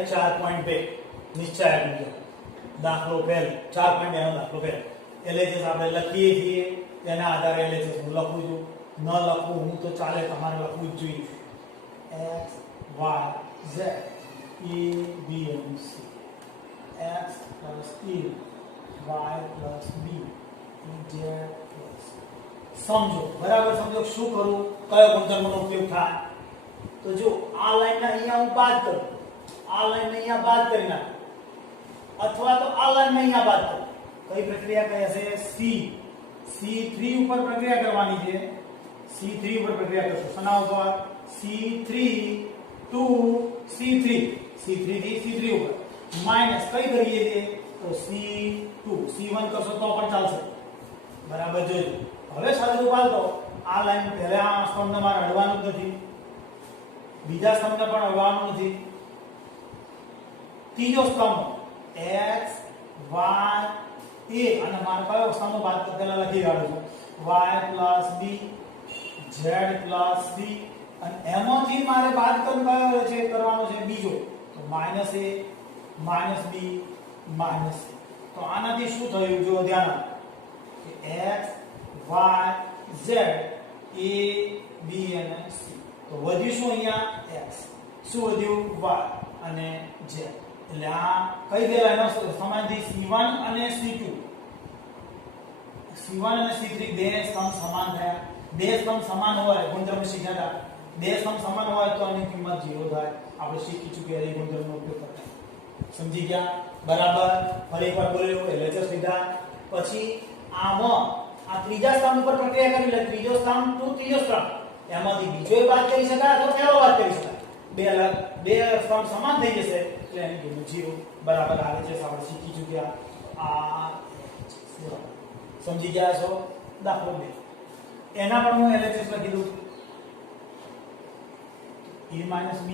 Direct 4.2 નીચે આવી ગયો દાખલો ફેલ 4.2 નો દાખલો ફેલ LHS આપણે લખીએ છીએ તેના આધારે LHS હું લખું છું ન લખું હું તો ચાલે તમારે લખવું જ જોઈએ x y z a b and c x plus a y plus b z plus સમજો બરાબર સમજો શું કરું કયો ગુણધર્મનો ઉપયોગ થાય તો જો આ લાઈન ને અહીંયા હું બાદ કરું આ લાઈન ને અહીંયા બાદ કરી નાખું અથવા તો આ લાઈન ને અહીંયા બાદ કરું કઈ પ્રક્રિયા કહે છે C3 ઉપર પ્રક્રિયા કરવાની છે C3 ઉપર પ્રક્રિયા કરશું શના ઉપર C3 to C3 થી C3 ઉપર માઈનસ કઈ કરીએ છે તો C2 C1 કરશો તો પણ ચાલશે બરાબર જોજો હવે સાદુરૂપ આપો આ લાઈન પહેલા આ સ્તંભને મારે અડવાનું જ નથી બીજા સ્તંભને પણ અડવાનું નથી ત્રીજો સ્તંભ x y a અને મારે કયો સ્તંભ બાદ પહેલા લખી કાઢું છું y + b z + c અને એમાંથી મારે બાદ કયો છે કરવાનો છે બીજો તો -a -b -c તો આનાથી શું થયું જો ધ્યાન આપો કે x y z a b અને c તો વધ્યું શું અહીંયા x શું વધ્યું y અને z એટલે આ કઈ બે લાઈનો સમાનથી c1 અને c2 અને c3 બે સ્તંભ સમાન થયા બે સ્તંભ સમાન હોય ગુણધર્મ શીખ્યા બે સ્તંભ સમાન હોય તો આની કિંમત 0 થાય આપણે શીખી ચૂક્યા એ ગુણધર્મનો ઉપયોગ કરતા સમજી ગયા બરાબર ફરી એકવાર બોલ્યો LHS લીધા પછી આમાં આ ત્રીજા સ્તંભ ઉપર પ્રક્રિયા કરી લે ત્રીજો સ્તંભ to ત્રીજો સ્તંભ એમાંથી બીજો બાદ કરી શકાય અથવા પહેલો બાદ કરી શકાય બે સ્તંભ સમાન થઈ જશે એટલે એની કિંમત 0 બરાબર આવે છે આપણે શીખી ચૂક્યા આ સમજી ગયા છો દાખલો 2 એના પર હું LHS લખી દઉં a - b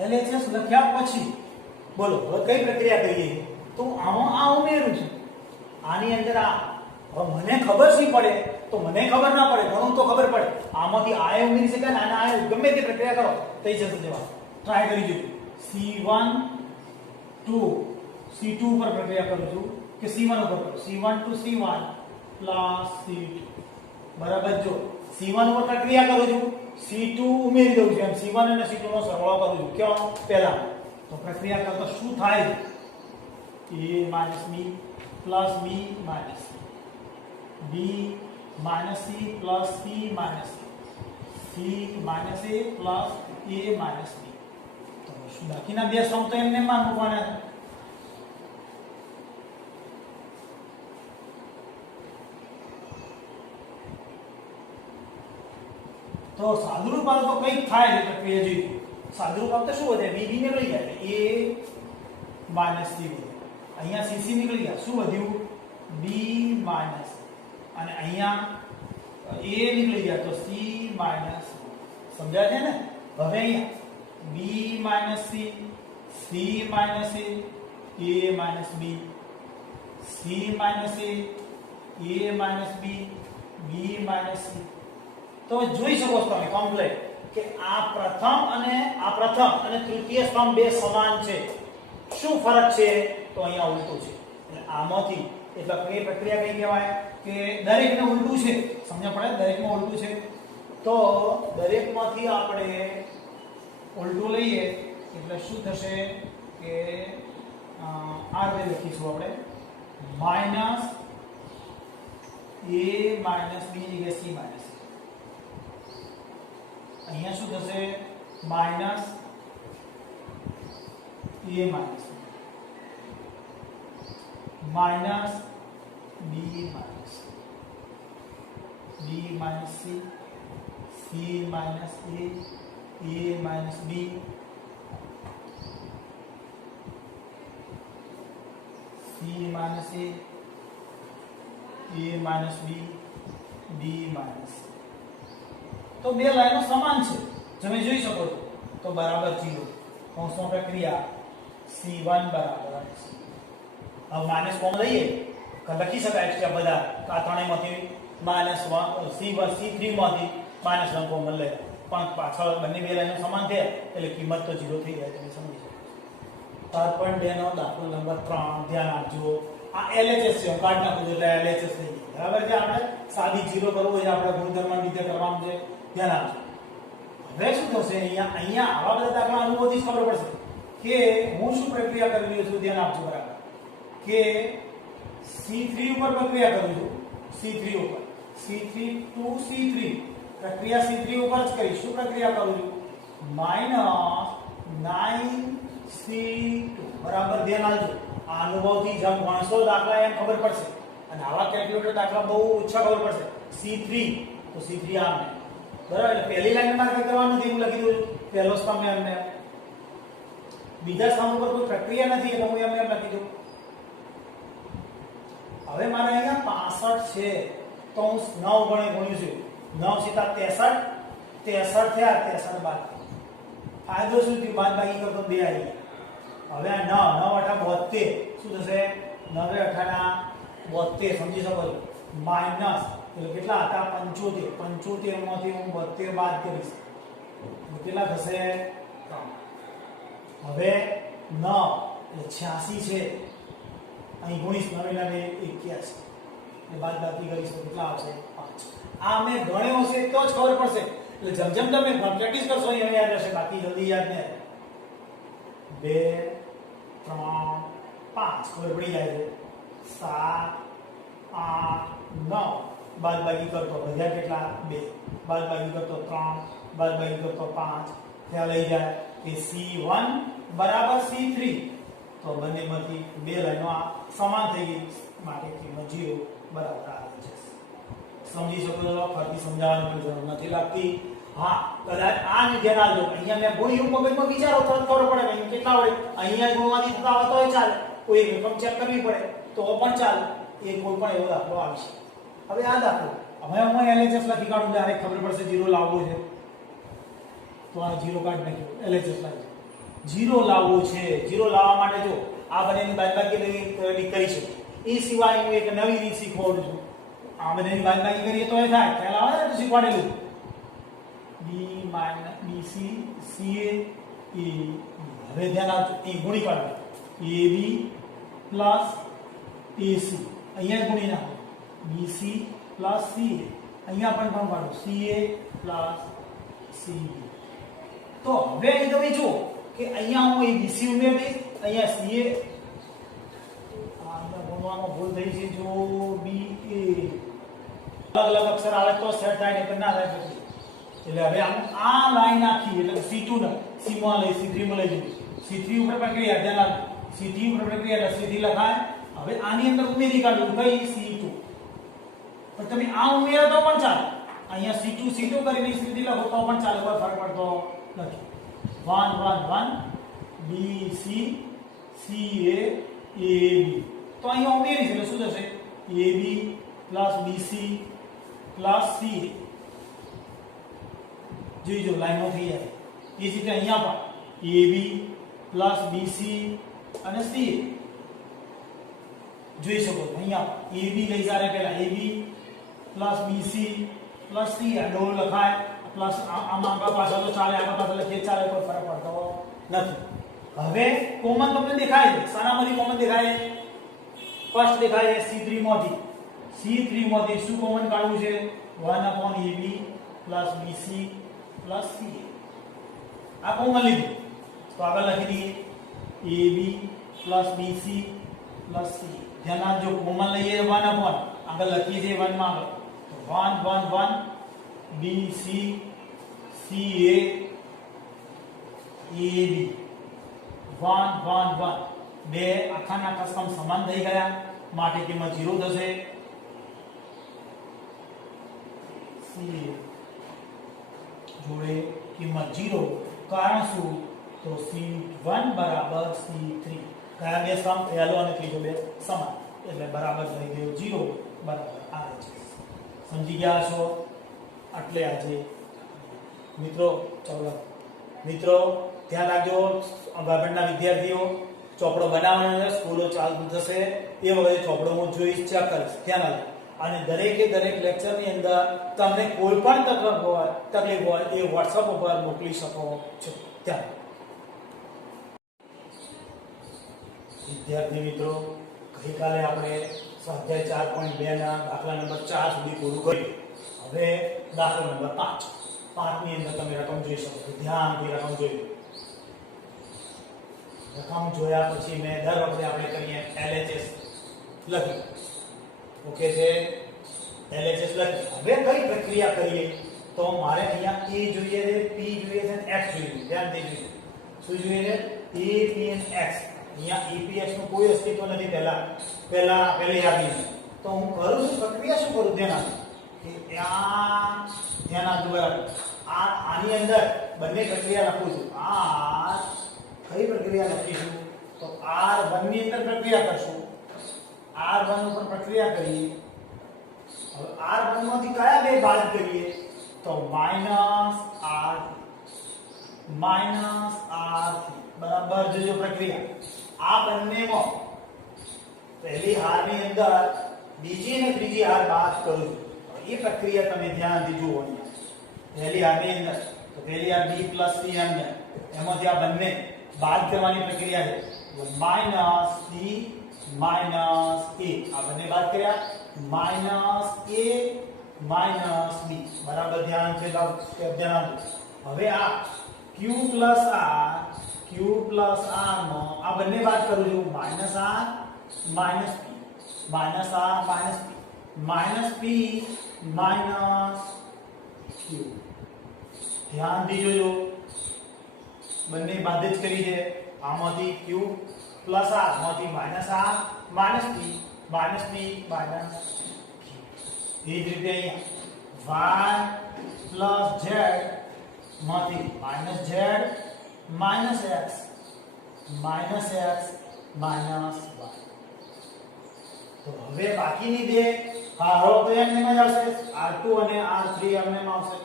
LHS લખ્યા પછી બોલો હવે કઈ પ્રક્રિયા કરીએ તો આમાં આ ઉમેરું છું આની અંદર આ હવે મને ખબર સી પડે તો મને ખબર ના પડે ઘણું તો ખબર પડે આમાંથી આ ઉમેરી શકાય અને આ ગમે તે પ્રક્રિયા કરો થઈ જશે જવાબ ટ્રાય કરી જોઈએ C1 to C2 ઉપર પ્રક્રિયા કરું છું કે C1 ઉપર કરું C1 to C1 plus C2 બરાબર જો C1 ઉપર પ્રક્રિયા કરું છું C2 ઉમેરી દઉં છું એમ C1 અને C2 નો સરવાળો કરું છું ક્યાં પહેલા તો પ્રક્રિયા કરતા શું થાય a - b plus b minus c b minus c plus c minus c minus a plus a minus b તો શું બાકીના બે સ્તંભ તો એમને માન મૂકવાના તો સાદુરૂપ આવ તો કઈ થાય છે પ્રક્રિયા જોઈ સાદુરૂપ આવ તો શું વધે b નીકળી જાય a - c અહીંયા cc નીકળી ગયા શું વધ્યું b માઈનસ અને અહીંયા a નીકળી ગયા તો c માઈનસ સમજાય છે ને હવે અહીંયા b minus c c minus a minus b c minus a minus b b minus c તો જોઈ શકો છો તમે કમ્પ્લીટ કે આ પ્રથમ અને તૃતીય સ્તંભ બે સમાન છે શું ફરક છે તો અહીંયા ઉલટું છે એટલે આમાંથી એટલે કઈ પ્રક્રિયા કઈ કહેવાય કે દરેકને ઉલટું છે સમજ પડે દરેકમાં ઉલટું છે તો દરેકમાંથી આપણે ઉલટું લઈએ એટલે શું થશે કે આ રીતે લખીશું આપણે માઈનસ a માઈનસ b જગ્યાએ c માઈનસ અહીંયા શું થશે minus a minus minus b minus c minus a minus b c minus a minus b minus તો બે લાઈનો સમાન છે તમે જોઈ શકો છો તો બરાબર 0 કૌંસમાં પ્રક્રિયા c1 બરાબર હવે માઇનસ કોમન લઈએ લખી શકાય એક્સ્ટ્રા બધા આ ત્રણેયમાંથી -1 C3 માંથી -1 કોમન લે પણ પાછળ બંને બે લાઈનો સમાન છે એટલે કિંમત તો 0 થઈ જાય તમે સમજી શકો 4.2 નો દાખલો નંબર 3 ધ્યાન આપજો આ LHS છે કાર્ડ નાખું એટલે LHS થઈ ગઈ બરાબર છે આપણે સાદી 0 કરવું હોય આપણે ગુણધર્મ રીતે કરવાનું છે ધ્યાન આપજો હવે શું થશે અહીંયા આવા બધા દાખલા અનુભવથી જ ખબર પડશે કે હું શું પ્રક્રિયા કરી રહ્યો છું ધ્યાન આપજો બરાબર કે C3 ઉપર પ્રક્રિયા કરું છું C3 ઉપર C3 to C3 પ્રક્રિયા C3 ઉપર જ કરી શું પ્રક્રિયા કરું છું -9C2 બરાબર ધ્યાન આપજો આ અનુભવથી જેમ ગણશો દાખલા એમ ખબર પડશે અને આવા કેલ્ક્યુલેટર દાખલા બહુ ઓછા ખબર પડશે C3 તો C3 આમને બરાબર એટલે પહેલી લાઈન માર્ક કરવાનું નથી હું લખી દઉં છું પહેલો સ્તંભ એમને બીજા સ્તંભ ઉપર કોઈ પ્રક્રિયા નથી એટલે હું એમને એમ લખી દઉં હવે મારે અહીંયા 65 છે તો હું 9 ગણે ગુણ્યું છે 9 સીતા 63 થયા 63 બાદ ફાયદો શું થયું બાદ બાકી કરતો 2 આવી હવે આ 9 8 72 શું થશે 9 8 72 સમજી શકો છો માઈનસ એટલે કેટલા હતા 75 75 માંથી હું 72 બાદ કરીશ કેટલા થશે 3 હવે 9 એટલે 86 છે અહીં ગુણીશ 9 × 2 81 એટલે બાદ બાકી કરીશ તો કેટલા આવશે 5 આ મેં ગણ્યો હશે તો જ ખબર પડશે એટલે જેમ જેમ તમે પ્રેક્ટિસ કરશો એને યાદ રહેશે બાકી જલ્દી યાદ નહીં 2 3 5 ખબર પડી જાય છે 7 8 9 બાદ બાકી કરતો બધા કેટલા 2 બાદ બાકી કરતો 3 બાદ બાકી કરતો 5 ત્યાં લઈ જાય કે C1 બરાબર C3 તો બંનેમાંથી બે લાઈનો આ સમાન થઈ ગઈ માટે કિંમત 0 બરાબર આવે છે સમજી શકો છો ફરીથી સમજાવવાની જરૂર નથી લાગતી હા કદાચ આ ને ધ્યાન આપજો અહીંયા મેં ગુણ્યું મગજમાં વિચારો તો ખબર પડે કે કેટલા વડે અહીંયા ગુણવાથી થતા હોય તોય ચાલે કોઈ રકમ ચેક કરવી પડે તો પણ ચાલે એ કોઈ પણ એવો દાખલો આવશે હવે આ દાખલો હવે હું LHS લખી કાઢું ત્યારે ખબર પડશે 0 લાવવો છે તો આ 0 કાઢી નાખ્યો LHS લાવી 0 લાવવો છે 0 લાવવા માટે જો આ બંનેની બાદબાકી કરી છે એ સિવાય હું એક નવી રીત શીખવાડું છું આ બંનેની બાદબાકી કરીએ તો એ થાય ખ્યાલ આવે ને તો શીખવાડેલું BC CA એ હવે ધ્યાન આપજો એ ગુણી કાઢો AB પ્લસ AC અહીંયા ગુણી નાખો BC પ્લસ CA અહીંયા પણ કામ કાઢો CA પ્લસ CB તો હવે અહીં તમે જુઓ કે અહીંયા હું ABC ઉમેરી અહીંયા CA અહીંયા ગુણવામાં ભૂલ થઈ છે જો BA અલગ અલગ અક્ષર આવે તો સેટ થાય નહીં તો ના થાય પછી એટલે હવે આ લાઈન નાખી એટલે C2 ને C માં લઈ C3 માં લઈ જઈએ C3 ઉપર પ્રક્રિયા ધ્યાન આપજો C3 ઉપર પ્રક્રિયા એટલે C3 લખાય હવે આની અંદર ઉમેરી કાઢો કઈ C2 પણ તમે આ ઉમેરો તો પણ ચાલે અહીંયા C2 કરીને C3 લખો તો પણ ચાલે કોઈ ફરક પડતો નથી 1 1 1 BC CA AB તો અહીંયા ઉમેરી એટલે શું થશે AB plus BC plus CA જોઈજો લાઈનો થઈ જાય એ જ રીતે અહીંયા પણ AB પ્લસ BC અને CA જોઈ શકો અહીંયા AB લઈ જાય પહેલા AB plus BC plus CA ડોલ લખાય પ્લસ આમાં આગળ પાછળ તો ચાલે આગળ પાછળ લખીએ ચાલે કોઈ ફરક પડતો નથી હવે કોમન તમને દેખાય છે સારામાંથી કોમન દેખાય ફર્સ્ટ દેખાય છે C3 માંથી શું કોમન કાઢવું છે 1/AB plus BC plus CA આ કોમન લીધું તો આગળ લખી દઈએ AB plus BC plus CA ધ્યાન આપજો કોમન લઈએ 1/1 આગળ લખીએ છીએ 1 માં આગળ તો 1 1 1 BC CA AB 1 1 1 બે આખાના આખા સ્તંભ સમાન થઈ ગયા માટે કિંમત 0 થશે CA જોડે કિંમત 0 કારણ શું તો C1 બરાબર C3 કયા બે સ્તંભ પહેલો અને ત્રીજો બે સમાન એટલે બરાબર થઈ ગયો 0 બરાબર આવે છે સમજી ગયા છો એટલે આજે મિત્રો ચલો મિત્રો ધ્યાન રાખજો ગવર્મેન્ટના વિદ્યાર્થીઓ ચોપડો બનાવવાની અંદર સ્કૂલો ચાલુ થશે એ વખતે ચોપડો હું જોઈશ, ચેક કરીશ, ધ્યાન આપજો. અને દરેકે દરેક લેક્ચરની અંદર તમને કોઈ પણ તકલીફ હોય એ WhatsApp ઉપર મોકલી શકો છો. ધ્યાન. વિદ્યાર્થી મિત્રો, ગઈકાલે આપણે સ્વાધ્યાય 4.2 ના દાખલા નંબર 4 સુધી પૂરું કર્યું. હવે દાખલો નંબર 5. 5 ની અંદર તમે રકમ જોઈ શકો છો. ધ્યાનથી રકમ જોઈ લો. રકમ જોયા પછી મેં દર વખતે આપણે કરીએ LHS લખી. ઓકે છે, LHS લખી. હવે કઈ પ્રક્રિયા કરીએ તો મારે અહીંયા A જોઈએ છે, P જોઈએ છે અને X જોઈએ. ધ્યાનથી જોઈએ. શું જોઈએ છે? A, P અને X. અહીંયા EPX નું કોઈ અસ્તિત્વ નથી પહેલી યાદી. તો હું કરું છું પ્રક્રિયા શું કરું? ધ્યાન આપજો. આની અંદર બંને પ્રક્રિયા લખું છું. કઈ પ્રક્રિયા લખીશું? તો R1 ની અંદર પ્રક્રિયા કરશું. R1 ઉપર પ્રક્રિયા કરીએ. હવે R1 માંથી કયા બે બાદ કરીએ? તો -R બરાબર જોજો પ્રક્રિયા. આ બંનેમાં પહેલી હાર ની અંદર બીજી અને ત્રીજી હાર બાદ કરું છું. એ પ્રક્રિયા તમે ધ્યાનથી જુઓ. પહેલી હાર ની અંદર તો પહેલી હાર B + C અંદર એમાંથી આ બંને બાદ કરવાની પ્રક્રિયા છે. -C - A આ બંને બાદ કર્યા. -A - B બરાબર ધ્યાન છે. ધ્યાન આપજો. હવે આ Q + R માં આ બંને બાદ કરું છું. -R - P -P - Q. ધ્યાનથી જોજો. બંને બાદ જ કરી છે. આમાંથી Q + R માંથી -R - P - Q. એ જ રીતે અહીંયા Y + Z માંથી -Z -X -Y. તો હવે બાકીની બે હારો તો એમને જ આવશે. R2 અને R3 એમને આવશે.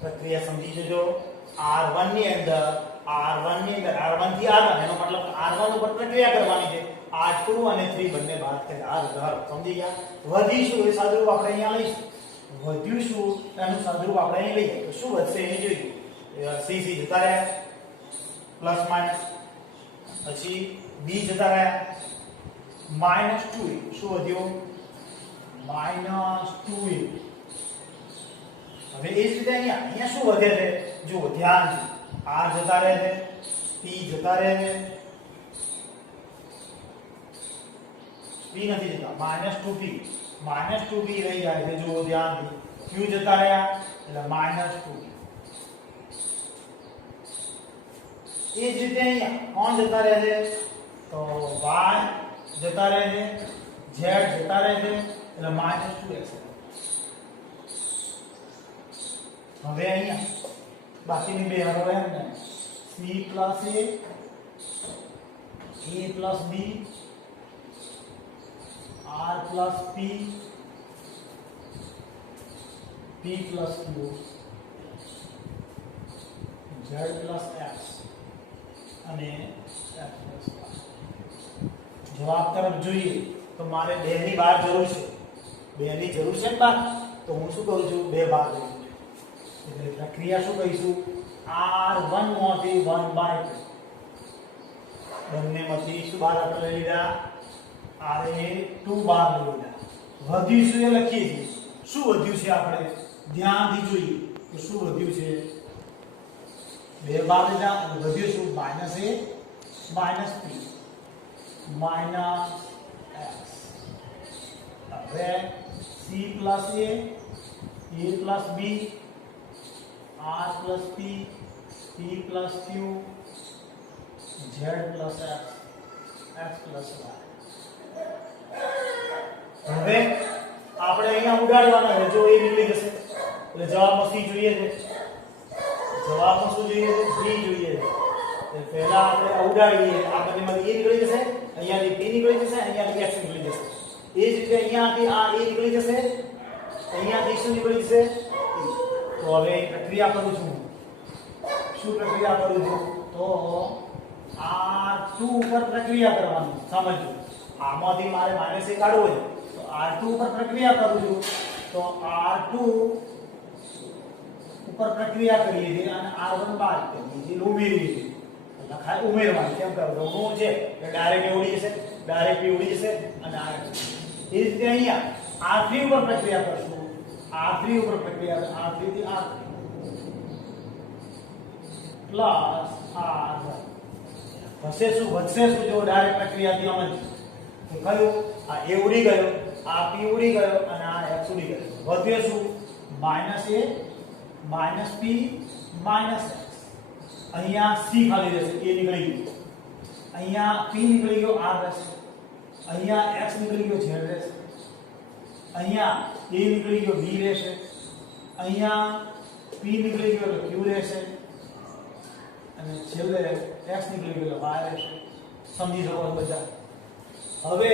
પ્રક્રિયા સમજી જજો. R1 ની અંદર R1 થી R1 એનો મતલબ R1 ઉપર પ્રક્રિયા કરવાની છે. R2 અને 3 બંને બાદ કરી. સમજી ગયા? વધી શું એ સાદુરૂપ આપણે અહીંયા લઈશું. વધ્યું શું એનું સાદુરૂપ આપણે અહીં લઈએ. તો શું વધશે એ જોઈએ. C જતા રહ્યા પ્લસ માઇનસ. પછી B જતા રહ્યા -2A. શું વધ્યું? -2A. હવે એ જ રીતે અહીંયા શું વધે છે? જુઓ ધ્યાનથી. R જતા રહે છે, P જતા રહે છે, P નથી જતા. -2P રહી જાય છે. જુઓ ધ્યાનથી. Q જતા રહ્યા એટલે -2P. એ જ રીતે અહીંયા કોણ જતા રહે છે? તો Y જતા રહે છે, Z જતા રહે છે એટલે -2X. હવે અહીંયા બાકીની બે હરો એમને C + A + B R + P P + Q Z + X અને X + Y. જવાબ તરફ જોઈએ તો મારે 2 ની બહાર જરૂર છે. 2 ની જરૂર છે બહાર. તો હું શું કરું છું? 2 બહાર લઉં છું. એટલે પ્રક્રિયા શું કહીશું? R1 માંથી 1/2. બંનેમાંથી શું બહાર આપણે લઈ લીધા? RA2 બહાર લઈ લીધા. વધ્યું શું એ લખીએ છીએ. શું વધ્યું છે આપણે ધ્યાનથી જોઈએ તો શું વધ્યું છે? 2 બહાર લીધા અને વધ્યું શું? -A - P -X. હવે C + A + B R + P P + Q Z + X + Y. હવે આપણે અહીંયા ઉડાડવાના છે. જો એ નીકળી જશે એટલે જવાબમાં C જોઈએ છે. જવાબમાં શું જોઈએ છે? D જોઈએ છે. પહેલા આપણે ઉડાડીએ. આ બંનેમાંથી એ નીકળી જશે અહીંયાથી p નીકળી જશે, અહીંયાથી x નીકળી જશે. એ જ રીતે અહીંયાથી આ a નીકળી જશે, અહીંયાથી શું નીકળી જશે? તો હવે પ્રક્રિયા કરું છું. શું પ્રક્રિયા કરું છું? તો R2 ઉપર પ્રક્રિયા કરવાની. સમજો આમાંથી મારે માઈનસ a કાઢવો છે, તો R2 ઉપર પ્રક્રિયા કરું છું. તો R2 ઉપર પ્રક્રિયા કરીએ છીએ અને R1 બાદ કરીએ છીએ, ઉમેરીએ છીએ. લખાય ઉમેરવાની. કેમ કરો? ઋણ છે એટલે ડાયરેક્ટ ઉડી જશે, ડાયરેક્ટ ઉડી જશે અને આ એ રીતે અહીંયા R3 ઉપર પ્રક્રિયા કરશું. R3 ઉપર પ્રક્રિયા R3 થી R3 પ્લસ R1 વધશે શું? વધશે શું? જો ડાયરેક્ટ પ્રક્રિયાથી સમજ તો કયું આ a ઉડી ગયો, આ p ઉડી ગયો અને આ x ઉડી ગયો. વધ્યો શું? -a -p -x. અહીંયા c ખાલી રહેશે, a નીકળી ગયો. અહીંયા p નીકળી ગયો, r રહેશે. અહીંયા x નીકળી ગયો, z રહેશે. અહીંયા a નીકળી ગયો, b રહેશે. અહીંયા p નીકળી ગયો તો q રહેશે અને છેલ્લે x નીકળી ગયો તો y રહેશે. સમજી શકો બધા? હવે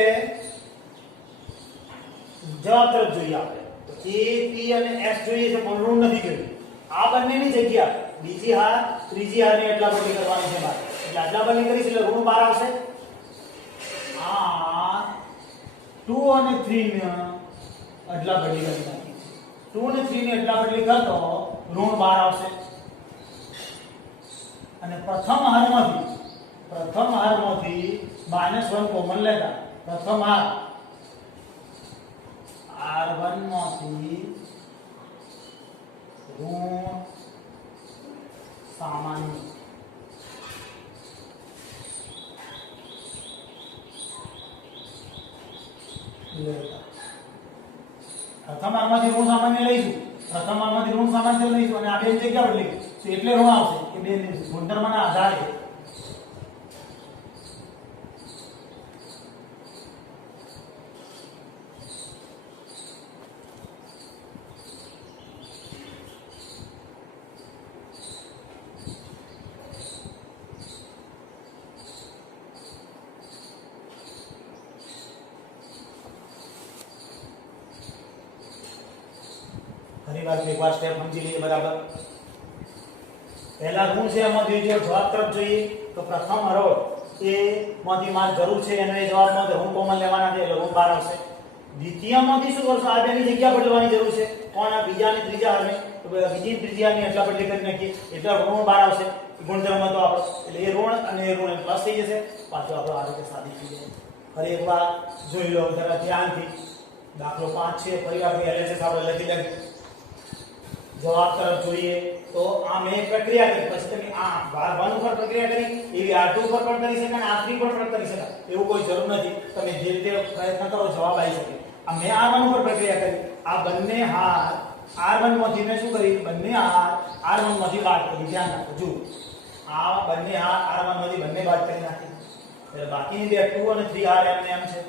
જવાબ તરફ જોઈએ આપણે. તો a p અને x જોઈએ છે પણ ઋણ નથી જોયું. આ બંનેની જગ્યા બીજી હાર ત્રીજી હારની એટલા બદલી કરવાની છે મારે. એટલે આટલા બદલી કરીશ એટલે ઋણ બહાર આવશે. આ 2 અને 3 ને અદલા બદલી કરી નાખી. 2 અને 3 ને અદલા બદલી કરતો ઋણ બહાર આવશે. અને પ્રથમ હારમાંથી -1 કોમન લેતા પ્રથમ હાર R1 માંથી ઋણ સામાન્ય લેતા. પ્રથમ હારમાંથી ઋણ સામાન્ય લઈશું. પ્રથમ હારમાંથી ઋણ સામાન્ય લઈશું અને આ બે જગ્યા બદલી તો એટલે ઋણ આવશે કે બે ગુણધર્મના આધારે ઘણી વાર એકવાર સ્ટેપ સમજી લઈએ બરાબર. પહેલા ઋણ છે એમાં જોઈએ જવાબ તરફ જોઈએ તો પ્રથમ હરોળ એ માંથી માર જરૂર છે એનો એ જવાબમાં ઋણ કોમન લેવાના છે એટલે ઋણ બહાર આવશે. દ્વિતીયમાંથી શું કરશો? આ બેની જગ્યા બદલવાની જરૂર છે. કોણ? આ બીજા અને ત્રીજા હારને. તો બીજી ત્રીજી હારની એટલા બદલી કરી નાખીએ એટલે ઋણ બહાર આવશે. ગુણધર્મ તો આપણો એટલે એ ઋણ અને એ ઋણ પ્લસ થઈ જશે. પાછો આપણો આ રીતે સાદી થઈ જાય. ફરી એકવાર જોઈ લો જરા ધ્યાનથી. દાખલો 5 છે. ફરીવાર LHS આપણે લખી લઈએ. જવાબ તરફ જોઈએ તો આ મેં પ્રક્રિયા કરી પછી તમે આ R1 ઉપર પ્રક્રિયા કરી એવી R2 ઉપર પણ કરી શકાય અને R3 પર પણ કરી શકાય. એવું કોઈ જરૂર નથી. તમે જે રીતે પ્રયત્ન કરો જવાબ આવી શકે. આ મેં R1 ઉપર પ્રક્રિયા કરી. આ બંને હાર R1 માંથી મેં શું કરી? બંને હાર R1 માંથી બાદ કરી. ધ્યાન રાખો. જો આ બંને હાર R1 માંથી બંને બાદ કરી નાખી એટલે બાકીની બે 2 અને 3 હાર એમને એમ છે.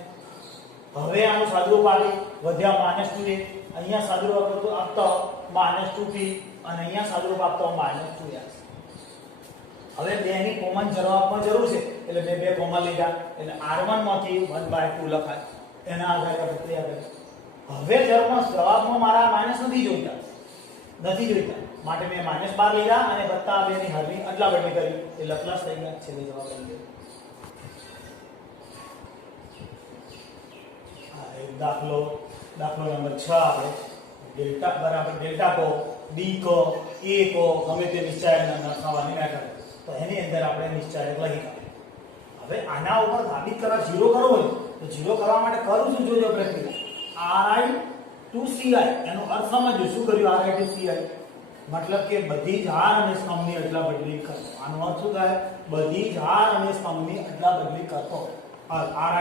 હવે આનું સાદુરૂપ આપી વધ્યા -2a. અહીંયા સાદુરૂપ આપતો -2p અને અહીંયા સાદુરૂપ આપતો -2x. હવે બેની કોમન જવાબમાં જરૂર છે એટલે મેં બે કોમન લીધા એટલે R1 માંથી 1/2 લખાય. એના આધારે પ્રક્રિયા કરી. હવે જવાબમાં મારા માઈનસ નથી જોઈતા માટે મેં -12 લીધા અને વત્તા બેની હારની અદલા બદલી કરી એટલે પ્લસ થઈ ગયા. છેલ્લે જવાબ આવી ગયો. दाखलो नंबर 6 આપણે डेल्टा बराबर डेल्टा को b को a को ગમે તે નિશ્ચાયક નાખવાની મેથડ તો એની અંદર આપણે નિશ્ચાયક લખી કાઢીએ. હવે આના ઉપર સાબિત કરવા 0 કરવો હોય તો 0 કરવા માટે કરું છું જોજો પ્રક્રિયા ri to ci એનો અર્થ સમજો. શું કર્યું? ri to ci મતલબ કે બધી જ હાર અને સ્તંભની અદલા બદલી કરો. આનો અર્થ શું થાય? બધી જ હાર અને સ્તંભની અદલા બદલી કરતો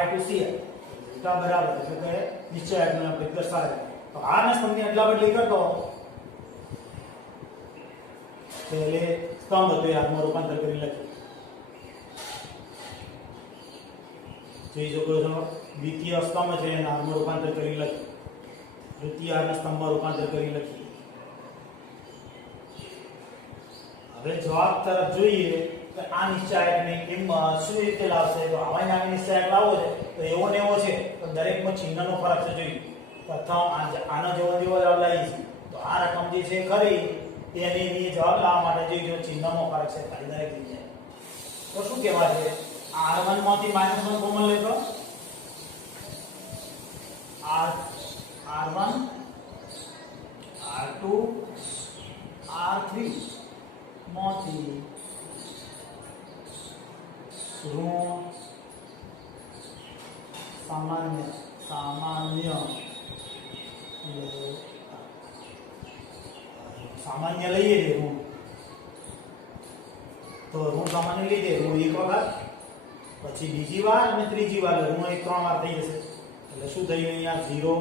ri to ci बराबर એટલે કે નિશ્ચયાકને આપણે દર્શાવે તો r ના સ્તંભની અદલા બદલી કરતો પહેલે સ્તંભ હતો આમાં રૂપાંતર કરી લખી. જોઈ શકો છો દ્વિતીય સ્તંભ છે એના આમાં રૂપાંતર કરી લખી. તૃતીય ના સ્તંભમાં રૂપાંતર કરી લખી. હવે જવાબ તરફ જોઈએ કે આ નિશ્ચાયકની કિંમત શું રીતે લાવશે? તો આવા નામે નિશ્ચાયક લાવવો છે તો એવો ને એવો છે તો દરેકમાં ચિહ્નનો ફરક છે. જોઈએ પ્રથમ આનો જેવો જવાબ લાવીશું તો આ રકમ જે છે ખરી તેની જવાબ લાવવા માટે જોઈએ જો ચિહ્નમાં ફરક છે ખાલી દરેક જગ્યાએ. તો શું કહેવાય છે? r1 માંથી -1 કોમન લેતો r1 r2 r3 માંથી ઋણ સામાન્ય લઈએ ઋણ તો ઋણ સામાન્ય લઈ દે ઋણ એક વખત પછી બીજી વાર અને ત્રીજી વાર ઋણ એક 3 વાર થઈ જશે એટલે શું થયું? અહીંયા 0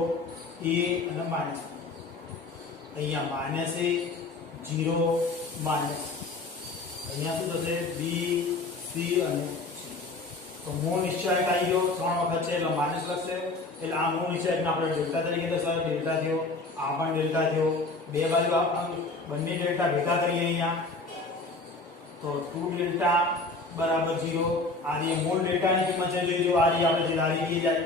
a અને માઇનસ અહીંયા માઇનસ a 0 માઇનસ અહીંયા શું થશે? b c અને તો મૂળ નિશ્ચયક આવી ગયો 3 વખત છે એટલે માઇનસ લખશે એટલે આ મૂળ નિશ્ચયકને આપણે ડેલ્ટા તરીકે દર્શાવ્યો. ડેલ્ટા થયો આ પણ ડેલ્ટા થયો બે બાજુ બંને ડેલ્ટા ભેગા કરીએ અહીંયા તો 2 ડેલ્ટા બરાબર 0. આ જે મૂળ ડેલ્ટાની કિંમત છે જોઈ લો આ જે આપણે જે ધારી લઈએ જાય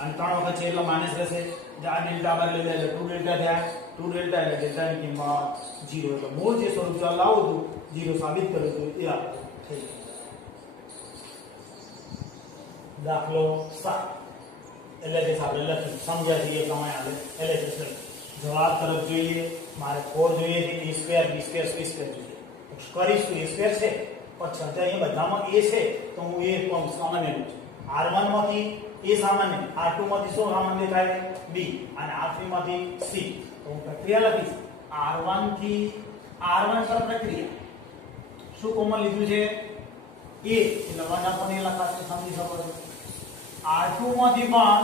અને 3 વખત છે એટલે માઇનસ રહેશે જે આ ડેલ્ટા બહાર લઈ જાય એટલે 2 ડેલ્ટા થયા 2 ડેલ્ટા એટલે ડેલ્ટાની કિંમત 0 એટલે મૂળ જે સ્વરૂપ ચાલ લાવું હતું 0 સાબિત કર્યું હતું એ આપણે થઈ ગયું. દાખલો 7 એટલે જે આપણે લખી સમજ્યા છીએ એ પ્રમાણે આવે એટલે જ લખી જવાબ તરફ જોઈએ. મારે 4 જોઈએ છે a square b square c square જોઈએ કરીશ તો a સ્ક્વેર છે પણ છતાં અહીંયા બધામાં a છે તો હું a સામાન્ય લઉં છું. r1 માંથી a સામાન્ય r2 માંથી શું સામાન્ય થાય? b અને r3 માંથી c તો હું પ્રક્રિયા લખીશ r1 થી r1 પર પ્રક્રિયા શું કોમન લીધું છે? a એટલે 1 upon a લખાશે સમજી શકો છો. r2 માંથી પણ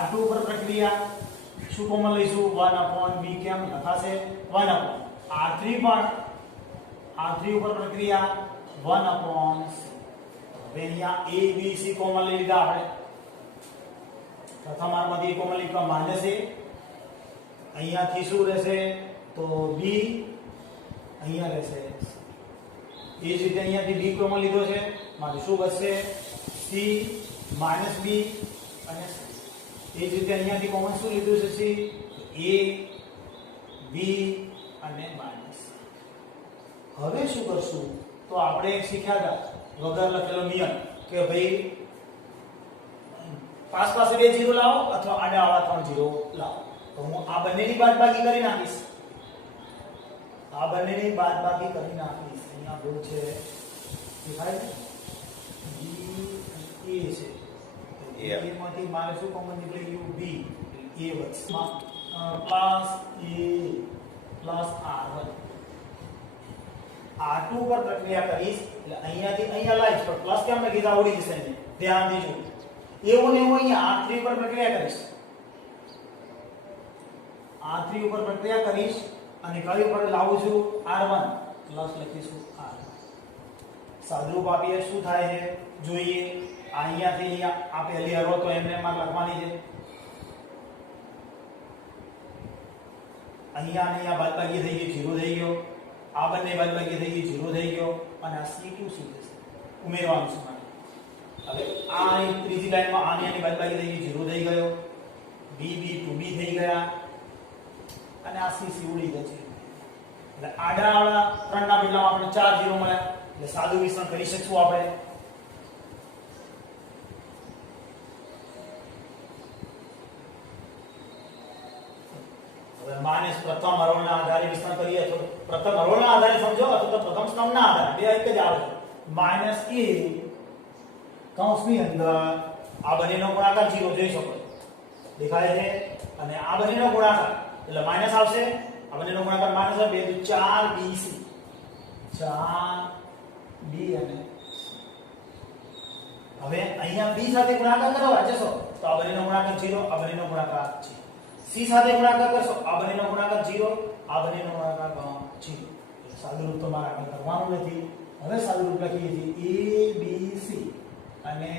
r2 પર પ્રક્રિયા શું કોમન લઈશું? 1 upon b કેમ લખાશે? 1 upon r3 પણ r3 ઉપર પ્રક્રિયા 1 upon c. હવે અહીંયા a b c કોમન લઈ લીધા આપણે પ્રથમ આરમાંથી કોમન લીધા માઈનસ a અહીંયાથી શું રહેશે? તો b અહીંયા રહેશે એ જ રીતે અહીંયાથી b કોમન લીધો છે મારે શું બચશે? c માઈનસ b અને c. એ જ રીતે અહીંયાથી કોમન શું લીધું છે? c a b અને માઈનસ. હવે શું કરશું? તો આપણે એક શીખ્યા હતા વગર લખેલો નિયમ કે ભાઈ પાસે બે 0 લાવો અથવા આડા આડા 3 0 લાવો. તો હું આ બંનેની બાદબાકી કરી નાખીશ. અહીંયા ભૂલ છે દેખાય b a છે a માંથી મારે શું કોમન નીકળી ગયું? b a વચ્ચે plus a plus r1 r2 પર પ્રક્રિયા કરીશ એટલે અહીંયાથી અહીંયા લાઈશ પણ પ્લસ કેમ લખી દીધા? આવડી જશે ને ધ્યાન દેજો. એવું ને એવું અહીંયા r3 પર પ્રક્રિયા કરીશ r3 ઉપર પ્રક્રિયા કરીશ અને કઈ ઉપર લાવું છું? r1 પ્લસ લખીશું r. સાદુરૂપ આપીએ શું થાય છે જોઈએ. અહીંયાથી અહીંયા આ પહેલી હરો તો એમને માં લખવાની છે અહીંયા અને અહીંયા બાદબાકી થઈ ગઈ 0 થઈ ગયો આ બંને બાદબાકી થઈ ગઈ 0 થઈ ગયો અને આ c2 c થશે ઉમેરવાનું છે મારે. હવે આ ત્રીજી લાઈનમાં આની આની બાદબાકી થઈ ગઈ 0 થઈ ગયો b b 2b થઈ ગયા અને આ c c ઉડી ગયો છે એટલે આડા આડા ત્રણના બદલામાં આપણે 4 0 મળ્યા એટલે સાદું વિસ્તરણ કરી શકશું આપણે. હવે માઈનસ પ્રથમ હરોળના આધારે વિસ્તરણ કરીએ તો પ્રથમ હરોળના આધારે સમજો અથવા તો પ્રથમ સ્તંભના આધારે બે એક જ આવે છે. માઈનસ a કૌંસની અંદર આ બંનેનો ગુણાકાર 0 જોઈ શકો દેખાય છે અને આ બંનેનો ગુણાકાર એટલે માઈનસ આવશે. આ બંનેનો ગુણાકાર માઈનસ 2 તો 4bc 4b અને હવે અહીંયા b સાથે ગુણાકાર કરવા જશો તો આ બંનેનો ગુણાકાર 0 આ બંનેનો ગુણાકાર 0 c સાથે ગુણાકાર કરશો આ બંનેનો ગુણાકાર 0 આ બંનેનો ગુણાકાર 0. સાદુરૂપ તો મારે આગળ કરવાનું નથી. હવે સાદુરૂપ લખીએ છીએ a b c અને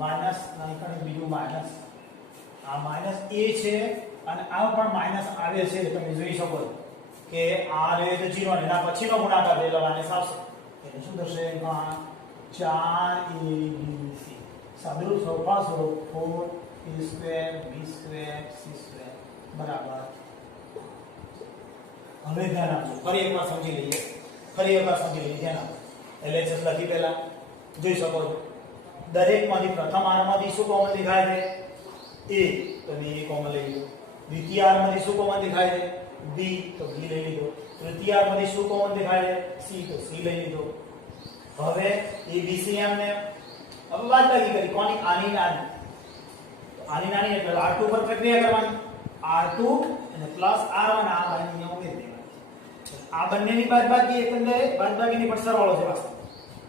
માઈનસ નાની બીજું માઈનસ આ માઈનસ a છે અને આ પણ માઈનસ આવે છે તમે જોઈ શકો છો કે આ રે તો 0 અને એના પછીનો ગુણાકાર એટલે માઇનસ આવશે એટલે શું થશે એમાં 4abc સાદુરૂપ સ્વરૂપ સ્વરૂપ 4a² b² c² બરાબર હવે ધ્યાન આપજો ફરી એકવાર સમજી લઈએ ધ્યાન આપો LHS લખી પહેલા જોઈ શકો છો દરેકમાંથી પ્રથમ આરમાંથી શું કોમન દેખાય છે a તો b કોમન લઈ લીધો દ્વિતીય આરમાંથી શું કોમન દેખાય છે b તો b લઈ લીધો તૃતીય આરમાંથી શું કોમન દેખાય છે c તો c લઈ લીધો હવે abc એમને હવે બાદબાકી કરી કોની આની નાની એટલે r2 પર પ્રક્રિયા કરવાની r2 અને પ્લસ r1 આ અહીંયા ઉમેરી દેવાની આ બંનેની બાદબાકી એકંદરે બાદબાકીની પણ સરવાળો છે વાસ્તવ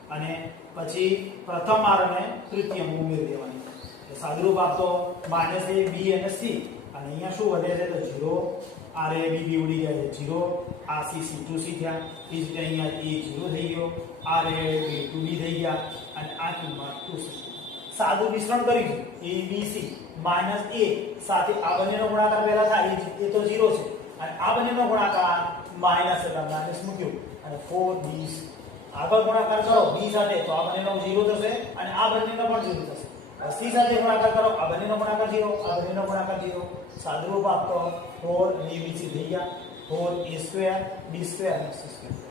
અને પછી પ્રથમ r અને તૃતીય ઉમેરી દેવાની એટલે સાદુરૂપ આપતો -a b અને c અને અહીંયા શું વધે છે તો 0 r a b b ઉડી ગયા છે 0 આ c c 2c થયા એ જ રીતે અહીંયા a 0 થઈ ગયો r a b 2b થઈ ગયા અને આ કિંમત 2c સાદું મિશ્રણ કરીશું a b c -a સાથે આ બંનેનો ગુણાકાર પહેલા થાય એ તો 0 છે અને આ બંનેનો ગુણાકાર માઈનસ એટલે માઈનસ મૂક્યું અને 4b આગળ ગુણાકાર કરો b સાથે તો આ બંનેનો 0 થશે અને આ બંનેનો પણ 0 થશે c સાથે ગુણાકાર કરો આ બંનેનો ગુણાકાર 0 આ બંનેનો ગુણાકાર 0 સાદુરૂપ આપતો 4 અને abc થઈ ગયા 4a² b² અને c²